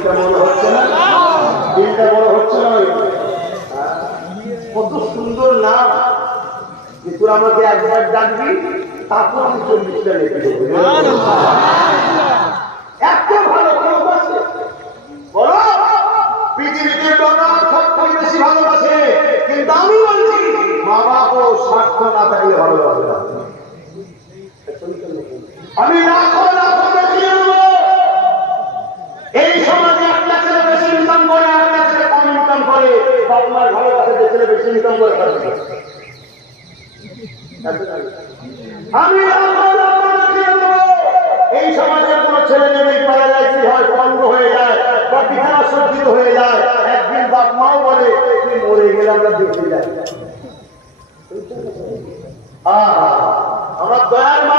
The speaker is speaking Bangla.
দিনটা মনে হচ্ছে না? দিনটা বড় হচ্ছে না? কত সুন্দর নাম যে তোর আমাকে একবার ডাকবি, তারপর আমি 40টা লেখি দেবো। এত ভালো কেউ আছে বলো? পৃথিবীতে সব থেকে বেশি ভালোবাসে, কিন্তু আমি বলছি মা বাবা স্বার্থ না থাকলে ভালোবাসে না। আমি লাখো লাখো দেখিয়ে দেবো, এই সমাজে একটা ছেলে বেশি ইনকাম করে, একটা ছেলে কম ইনকাম করে, বাবার ভালোবাসে যে ছেলে বেশি ইনকাম করে। আমি লাখো লাখো দেখিয়ে দেবো, এই সমাজের কোন ছেলে মেয়ে প্যারালাইসিস হয়, পঙ্গু হয়ে যায় বা বিছানা সজ্জিত হয়ে যায়, একদিন বাপ মাও বলে তুই মরে গেলে আমরা দেখে যাই। আমার দয়া